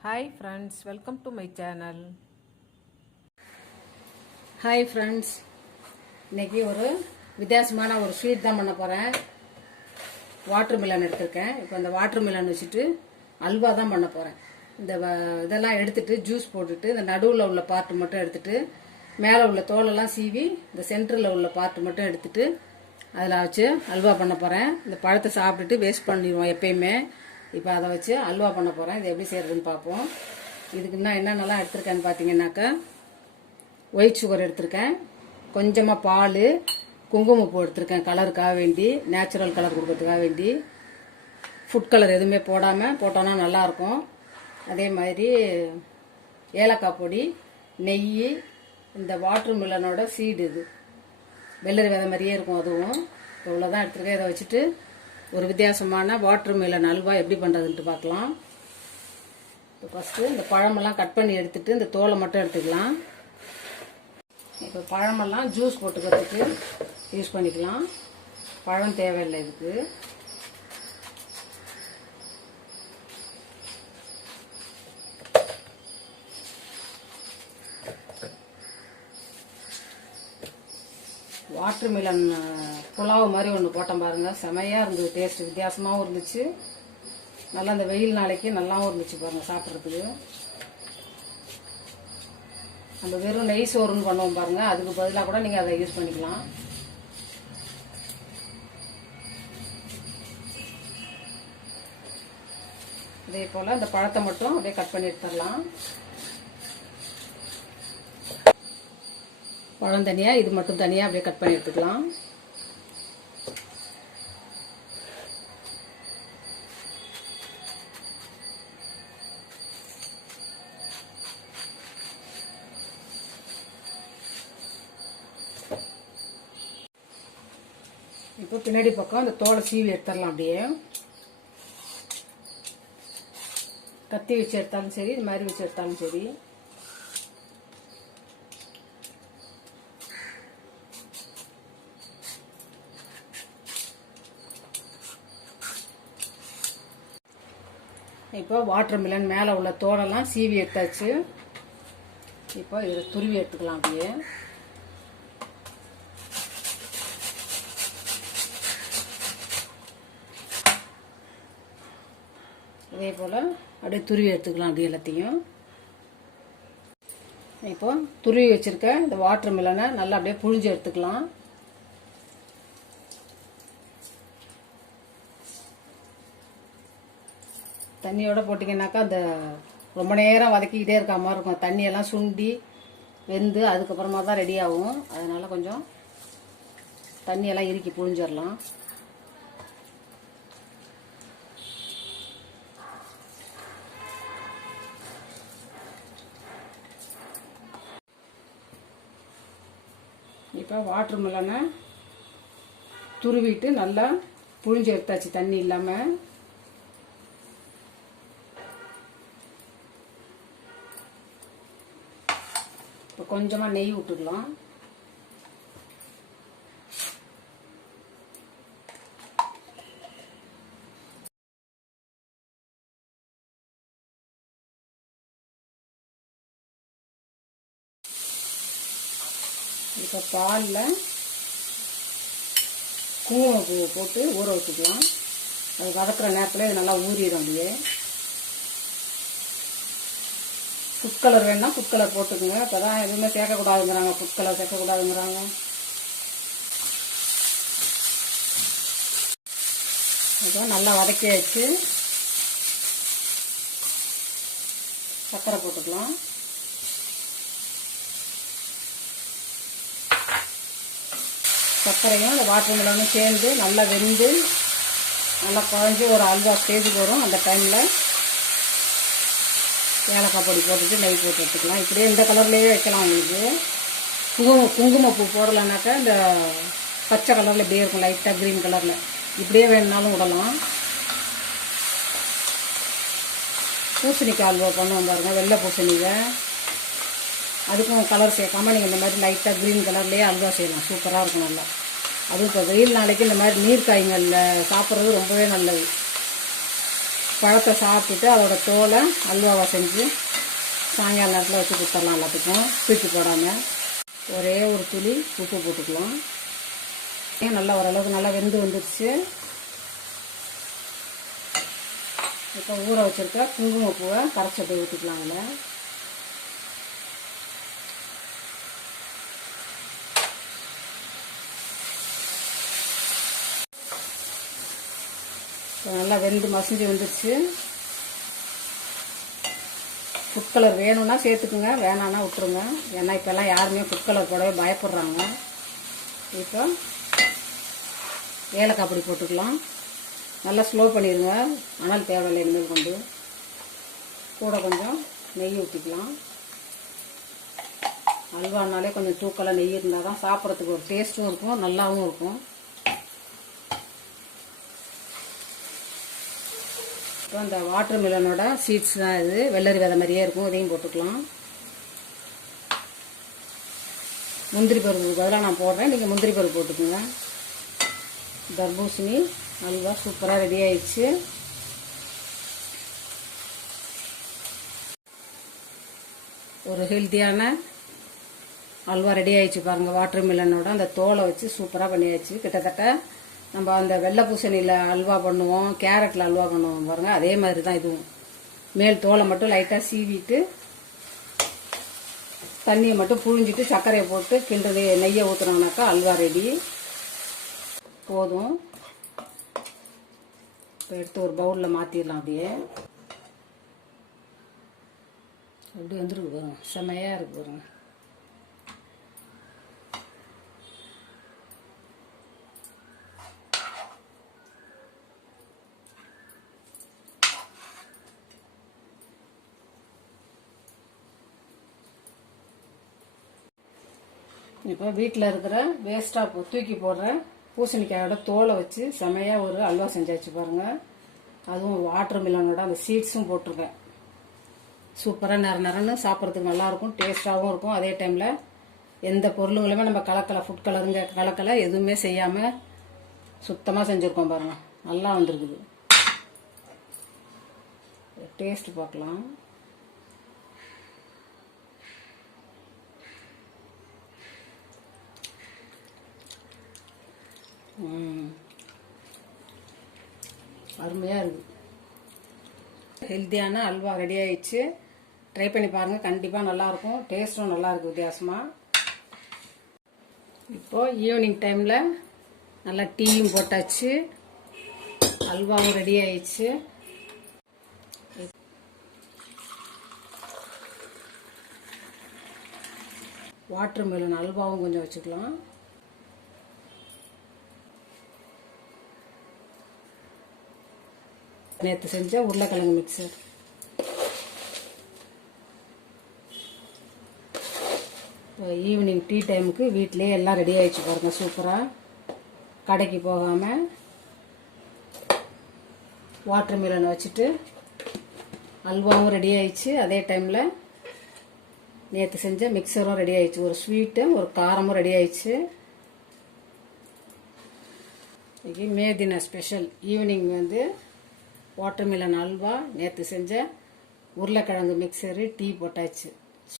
Hi friends welcome to my channel hi friends இன்னைக்கு ஒரு வித்தியாசமான ஒரு ஸ்வீட் தான் பண்ண போகிறேன் வாட்டர் மிலன் எடுத்திருக்கேன். இப்போ அந்த வாட்டர் மிலன் வச்சுட்டு அல்வா தான் பண்ண போகிறேன் இந்த வ- இதெல்லாம் எடுத்துட்டு ஜூஸ் போட்டுட்டு இந்த நடுவில் உள்ள பார்ட் மட்டும் எடுத்துட்டு மேலே உள்ள தோலெல்லாம் சீவி இந்த சென்டரில் உள்ள பார்ட் மட்டும் எடுத்துட்டு அதில் வச்சு அல்வா பண்ண போகிறேன் இந்த பழத்தை சாப்பிட்டுட்டு வேஸ்ட் பண்ணிடுவோம் எப்பயுமே. இப்போ அதை வச்சு அல்வா பண்ண போகிறேன் இது எப்படி செய்யறதுன்னு பார்ப்போம். இதுக்கு இன்னும் என்னென்னலாம் எடுத்திருக்கேன்னு பார்த்தீங்கன்னாக்கா ஒயிட் சுகர் எடுத்திருக்கேன். கொஞ்சமாக பால் குங்குமப்பூ எடுத்திருக்கேன். கலருக்காக வேண்டி நேச்சுரல் கலர் கொடுக்கறதுக்காக வேண்டி. ஃபுட் கலர் எதுவுமே போடாமல் போட்டோன்னா நல்லாயிருக்கும். அதே மாதிரி ஏலக்காய் பொடி நெய் இந்த வாட்டர் மில்லனோட சீடு இது. வெள்ளரி விதை மாதிரியே இருக்கும் அதுவும். இவ்வளோதான் எடுத்துருக்கேன். இதை வச்சுட்டு ஒரு வித்தியாசமான வாட்டர் மேலன் அல்வா எப்படி பண்ணுறதுன்ட்டு பார்க்கலாம். இப்போ ஃபஸ்ட்டு இந்த பழமெல்லாம் கட் பண்ணி எடுத்துட்டு இந்த தோலை மட்டும் எடுத்துக்கலாம். இப்போ பழமெல்லாம் ஜூஸ் போட்டுக்கிறதுக்கு யூஸ் பண்ணிக்கலாம். பழம் தேவையில்லை இதுக்கு. வாட்டர் மிலன் புலாவ் மாதிரி ஒன்று போட்டேன் பாருங்கள் செமையாக இருந்தது டேஸ்ட் வித்தியாசமாகவும் இருந்துச்சு. நல்லா அந்த வெயில் நாளைக்கு நல்லாவும் இருந்துச்சு பாருங்கள் சாப்பிட்றதுக்கு. அந்த வெறும் நெய் சோறுன்னு பண்ணுவோம் பாருங்கள் அதுக்கு பதிலாக கூட நீங்கள் அதை யூஸ் பண்ணிக்கலாம். இதே போல் அந்த பழத்தை மட்டும் அப்படியே கட் பண்ணி எடுத்துடலாம் பழம் தனியாக இது மட்டும் தனியாக அப்படியே கட் பண்ணி எடுத்துக்கலாம். இப்போ பின்னாடி பக்கம் அந்த தோலை சீவி எடுத்துடலாம் அப்படியே. கத்தி வச்சு எடுத்தாலும் சரி இது மாதிரி வச்சு எடுத்தாலும் சரி. இப்போ வாட்டர் மிலன் மேலே உள்ள தோலெல்லாம் சீவி எடுத்தாச்சு. இப்போ இதை துருவி எடுத்துக்கலாம் அப்படியே. இதே போல் அப்படியே துருவி எடுத்துக்கலாம் அப்படியே எல்லாத்தையும். இப்போ துருவி வச்சுருக்க இந்த வாட்டர் மிலனை நல்லா அப்படியே புழிஞ்சு எடுத்துக்கலாம். தண்ணியோடு போட்டிங்கன்னாக்கா அந்த ரொம்ப நேரம் வதக்கிக்கிட்டே இருக்க மாதிரி இருக்கும். தண்ணியெல்லாம் சுண்டி வெந்து அதுக்கப்புறமா தான் ரெடி ஆகும். அதனால் கொஞ்சம் தண்ணியெல்லாம் இறுக்கி புழிஞ்சிடலாம். இப்போ வாட்ரு மில்லனை துருவிட்டு நல்லா புழிஞ்சு எடுத்தாச்சு தண்ணி இல்லாமல் கொஞ்சமாக நெய் விட்டுக்கலாம் இப்போ பாலில் குங்குமப்பூ போட்டு ஊற வச்சுக்கலாம். அது வதக்குற நேரத்தில் இது நல்லா ஊறிடும் அப்படியே. ஃபுட் கலர் வேணும்னா ஃபுட் கலர் போட்டுக்கோங்க. இப்போ தான் எதுவுமே சேர்க்கக்கூடாதுங்கிறாங்க. Food colour சேர்க்கக்கூடாதுங்கிறாங்க. இப்போ நல்லா வதக்கியாச்சு சர்க்கரை போட்டுக்கலாம். சர்க்கரையும் அந்த வாட்டர் மிளகும் சேர்ந்து நல்லா வெந்து நல்லா குழஞ்சி ஒரு அல்வா ஸ்டேஜுக்கு வரும். அந்த டைமில் ஏலக்காய் பொடி போட்டுட்டு லைட் போட்டு எடுத்துக்கலாம். இப்படியே இந்த கலர்லேயே வைக்கலாம் உங்களுக்கு. குங்கும குங்குமப்பூ போடலைனாக்கா இந்த பச்சை கலரில் இப்படியே இருக்கும் லைட்டாக க்ரீன் கலரில். இப்படியே வேணுனாலும் விடலாம். பூசணிக்காய் அல்வா பண்ணுவோம் பாருங்கள் வெள்ளை பூசணிக்கை அதுக்கும் கலர் சேர்க்காம நீங்கள் இந்த மாதிரி லைட்டாக க்ரீன் கலர்லேயே அல்வா செய்யலாம். சூப்பராக இருக்கும் நல்லா. அதுவும் இப்போ வெயில் நாளைக்கு இந்த மாதிரி நீர் காய்களில் சாப்பிட்றது ரொம்பவே நல்லது. பழத்தை சாப்பிட்டுட்டு அதோட தோலை அல்வாவை செஞ்சு சாயங்கால நேரத்தில் வச்சு கொடுத்துடலாம் எல்லாத்துக்கும். தூக்கி போடாமல் ஒரே ஒரு துளி உப்பு போட்டுக்கலாம். ஏன் நல்லா ஓரளவுக்கு நல்லா வெந்து வந்துடுச்சு இப்போ ஊற வச்சுருக்க குங்குமப்பூவை கரைச்சி அப்படியே ஊற்றிக்கலாம் இப்போ நல்லா வெந்து மசிஞ்சு வந்துடுச்சு ஃபுட் கலர் வேணும்னா சேர்த்துக்குங்க வேணான்னா விட்டுருங்க. ஏன்னா இப்போல்லாம் யாருமே ஃபுட் கலர் போடவே பயப்படுறாங்க. இப்போ ஏலக்காய் பொடி போட்டுக்கலாம். நல்லா ஸ்லோ பண்ணிடுங்க அனல் தேவையில்லை இனிமேல் கொண்டு. கூட கொஞ்சம் நெய் ஊற்றிக்கலாம் அல்வானாலே கொஞ்சம் தூக்கலாக நெய் இருந்தால் தான் சாப்பிட்றதுக்கு ஒரு டேஸ்ட்டும் இருக்கும் நல்லாவும் இருக்கும். இப்போ அந்த வாட்டர் மிலனோட சீட்ஸ் தான் இது. வெள்ளரி விதை மாதிரியே இருக்கும். இதையும் போட்டுக்கலாம். முந்திரி பருப்பு பதிலாக நான் போடுறேன். நீங்கள் முந்திரி பருப்பு போட்டுக்கோங்க. தர்பூசணி அல்வா சூப்பராக ரெடி ஆயிடுச்சு. ஒரு ஹெல்த்தியான அல்வா ரெடி ஆயிடுச்சு பாருங்கள் வாட்டர் மில்லனோட அந்த தோலை வச்சு சூப்பராக பண்ணியாச்சு. கிட்டத்தட்ட நம்ம அந்த வெள்ளை பூசணியில் அல்வா பண்ணுவோம் கேரட்டில் அல்வா பண்ணுவோம் பாருங்கள் அதே மாதிரி தான் இதுவும். மேல் தோலை மட்டும் லைட்டாக சீவிட்டு தண்ணியை மட்டும் புழிஞ்சிட்டு சர்க்கரையை போட்டு கிண்டுறது நெய்யை ஊற்றுனோம்னாக்கா அல்வா ரெடி போதும். இப்போ எடுத்து ஒரு பவுலில் மாற்றிடலாம் அப்படியே. அப்படி வந்துருக்கு பாருங்க செமையாக இருக்கு பாருங்க. இப்போ வீட்டில் இருக்கிற வேஸ்ட்டாக தூக்கி போடுற பூசணிக்காயோட தோலை வச்சு செமையாக ஒரு அல்வா செஞ்சாச்சு பாருங்கள் அதுவும் வாட்டர் மில்லனோட அந்த சீட்ஸும் போட்டிருக்கேன். சூப்பராக நிற நிறன்னு சாப்பிட்றதுக்கு நல்லாயிருக்கும் டேஸ்ட்டாகவும் இருக்கும். அதே டைமில் எந்த பொருளுங்களுமே நம்ம கலக்கலை ஃபுட் கலருங்க கலக்கலை எதுவுமே செய்யாமல் சுத்தமாக செஞ்சுருக்கோம் பாருங்கள் நல்லா வந்திருக்குது. டேஸ்ட் பார்க்கலாம். அருமையாக இருக்குது ஹெல்த்தியான அல்வா ரெடி ஆயிடுச்சு. ட்ரை பண்ணி பாருங்கள் கண்டிப்பாக நல்லாயிருக்கும் டேஸ்ட்டும் நல்லாயிருக்கும் வித்தியாசமாக இப்போது ஈவினிங் டைமில் நல்லா டீயும் போட்டாச்சு. அல்வாவும் ரெடி ஆயிடுச்சு. வாட்டர் மெலன் அல்வாவும் கொஞ்சம் வச்சுக்கலாம். நேற்று செஞ்ச உருளைக்கிழங்கு மிக்சர் ஈவினிங் டீ டைமுக்கு வீட்டிலே எல்லாம் ரெடி ஆகிடுச்சு பாருங்கள் சூப்பராக கடைக்கு போகாமல் வாட்டர் மிலன் வச்சுட்டு அல்வாவும் ரெடி ஆயிடுச்சு. அதே டைமில் நேற்று செஞ்ச மிக்சரும் ரெடி ஆயிடுச்சு. ஒரு ஸ்வீட்டும் ஒரு காரமும் ரெடி ஆயிடுச்சு. இன்றைக்கி மே தின ஸ்பெஷல் ஈவினிங் வந்து ஓட்டமில்லன் அல்வா நேற்று செஞ்ச உருளைக்கிழங்கு மிக்சரு டீ போட்டாச்சு.